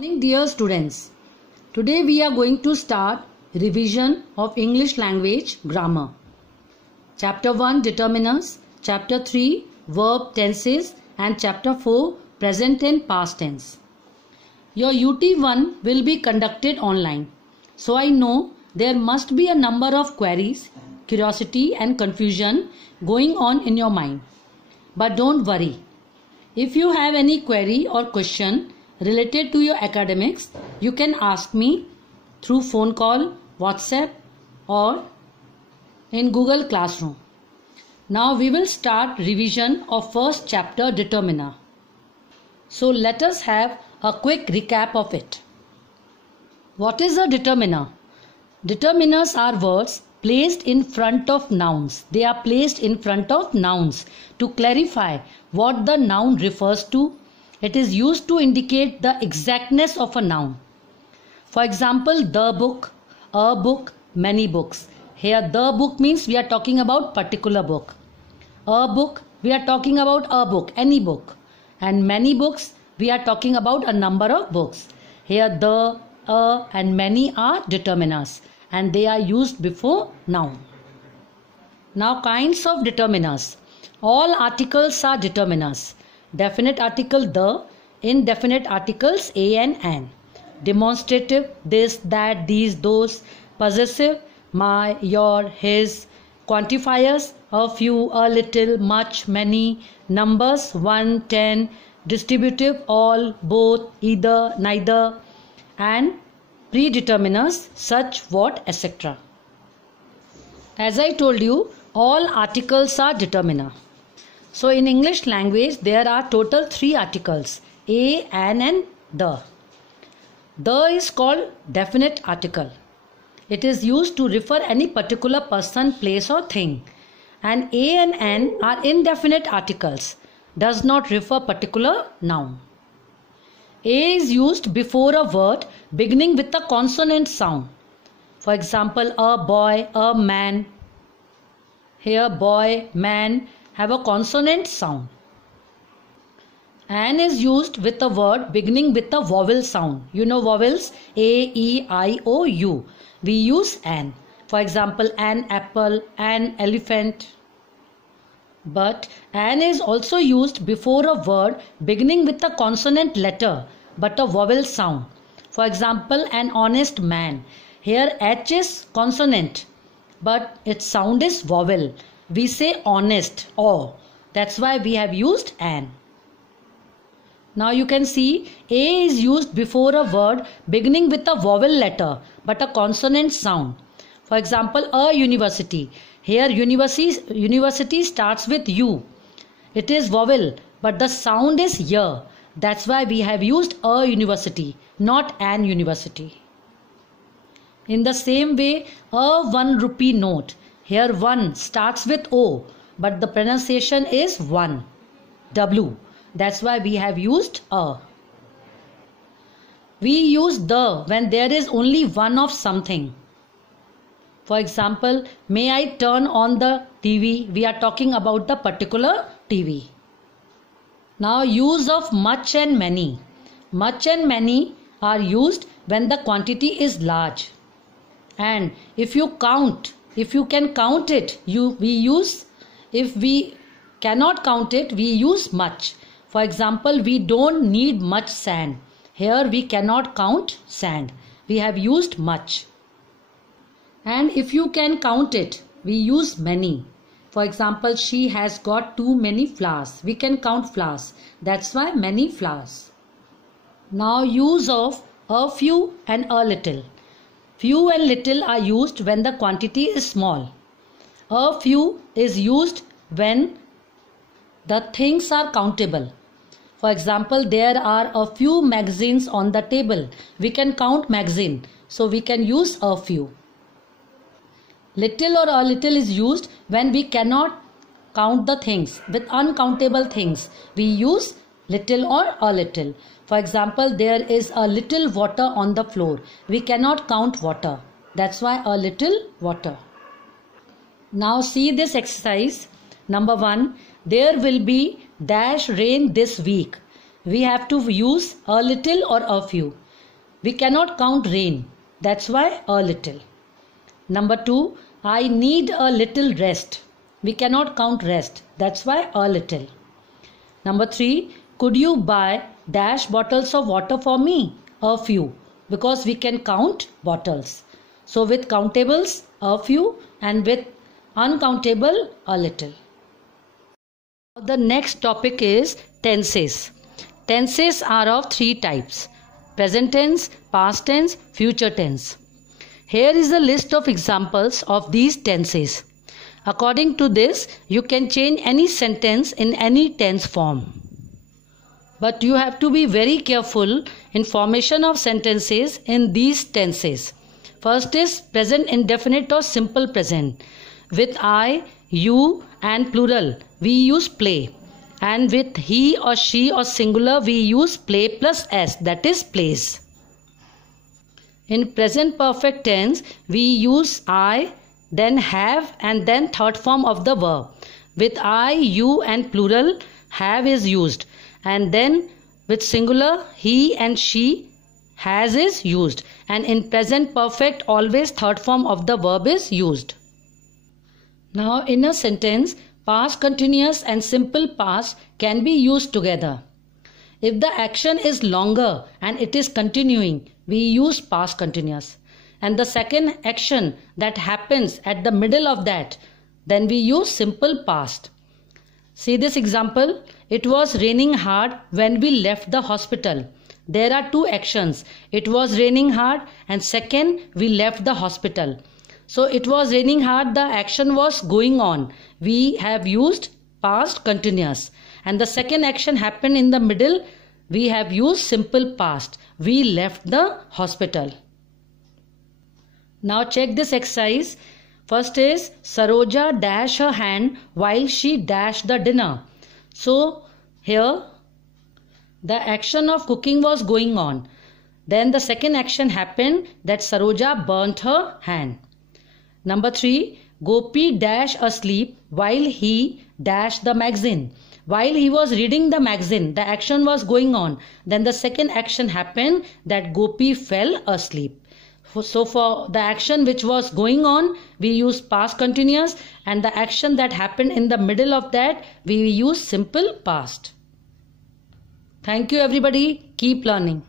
Morning, dear students. Today we are going to start revision of English language grammar. Chapter 1 determiners, Chapter 3 verb tenses and Chapter 4 present and past tense. Your UT1 will be conducted online. So I know there must be a number of queries, curiosity and confusion going on in your mind. But don't worry. If you have any query or question related to your academics, you can ask me through phone call, WhatsApp or in Google Classroom. Now we will start revision of first chapter determiner. So let us have a quick recap of it. What is a determiner? Determiners are words placed in front of nouns. They are placed in front of nouns to clarify what the noun refers to. It is used to indicate the exactness of a noun. For example, the book, a book, many books. Here the book means we are talking about particular book. A book, we are talking about a book, any book. And many books, we are talking about a number of books. Here the, a and many are determiners and they are used before noun. Now kinds of determiners. All articles are determiners. Definite article the, indefinite articles a and an. Demonstrative this, that, these, those. Possessive my, your, his. Quantifiers a few, a little, much, many. Numbers 1, 10. Distributive all, both, either, neither. And predeterminers such, what, etc. As I told you, all articles are determiner. So in English language there are total 3 articles, a, an and the. The is called definite article. It is used to refer any particular person, place or thing. And a and an are indefinite articles, does not refer particular noun. A is used before a word beginning with a consonant sound. For example, a boy, a man. Here boy, man have a consonant sound. An is used with a word beginning with a vowel sound. You know vowels A, E, I, O, U. We use an. For example, an apple, an elephant. But an is also used before a word beginning with a consonant letter but a vowel sound. For example, an honest man. Here H is consonant but its sound is vowel. We say honest or. That's why we have used an. Now you can see A is used before a word beginning with a vowel letter but a consonant sound. For example, a university. Here university starts with U. It is vowel but the sound is y. That's why we have used a university, not an university. In the same way, a 1 rupee note. Here 1 starts with O but the pronunciation is 1. W. That's why we have used a. We use the when there is only one of something. For example, may I turn on the TV? We are talking about the particular TV. Now use of much and many. Much and many are used when the quantity is large. And if you can count it, we use. If we cannot count it, we use much. For example, we don't need much sand. Here we cannot count sand. We have used much. And if you can count it, we use many. For example, she has got too many flowers. We can count flowers. That's why many flowers. Now use of a few and a little. Few and little are used when the quantity is small. A few is used when the things are countable. For example, there are a few magazines on the table. We can count magazine. So we can use a few. Little or a little is used when we cannot count the things. With uncountable things, we use little or a little. For example, there is a little water on the floor. We cannot count water. That's why a little water. Now see this exercise. Number 1. There will be dash rain this week. We have to use a little or a few. We cannot count rain. That's why a little. Number 2, I need a little rest. We cannot count rest. That's why a little. Number 3, could you buy dash bottles of water for me? A few. Because we can count bottles. So with countables, a few, and with uncountable, a little. The next topic is tenses. Tenses are of 3 types: present tense, past tense, future tense. Here is a list of examples of these tenses. According to this, you can change any sentence in any tense form. But you have to be very careful in formation of sentences in these tenses. First is present indefinite or simple present. With I, you and plural, we use play. And with he or she or singular, we use play plus s, that is plays. In present perfect tense, we use I, then have, and then third form of the verb. With I, you and plural, have is used. And then with singular, he and she, has is used. And in present perfect, always third form of the verb is used. Now in a sentence, past continuous and simple past can be used together. If the action is longer and it is continuing, we use past continuous. And the second action that happens at the middle of that, then we use simple past. See this example. It was raining hard when we left the hospital. There are 2 actions. It was raining hard, and second, we left the hospital. So it was raining hard, the action was going on. We have used past continuous. And the second action happened in the middle. We have used simple past. We left the hospital. Now check this exercise. First is Saroja dashed her hand while she dashed the dinner. So here the action of cooking was going on. Then the second action happened that Saroja burnt her hand. Number 3, Gopi dashed asleep while he dashed the magazine. While he was reading the magazine, the action was going on. Then the second action happened that Gopi fell asleep. So for the action which was going on, we use past continuous, and the action that happened in the middle of that, we use simple past. Thank you everybody. Keep learning.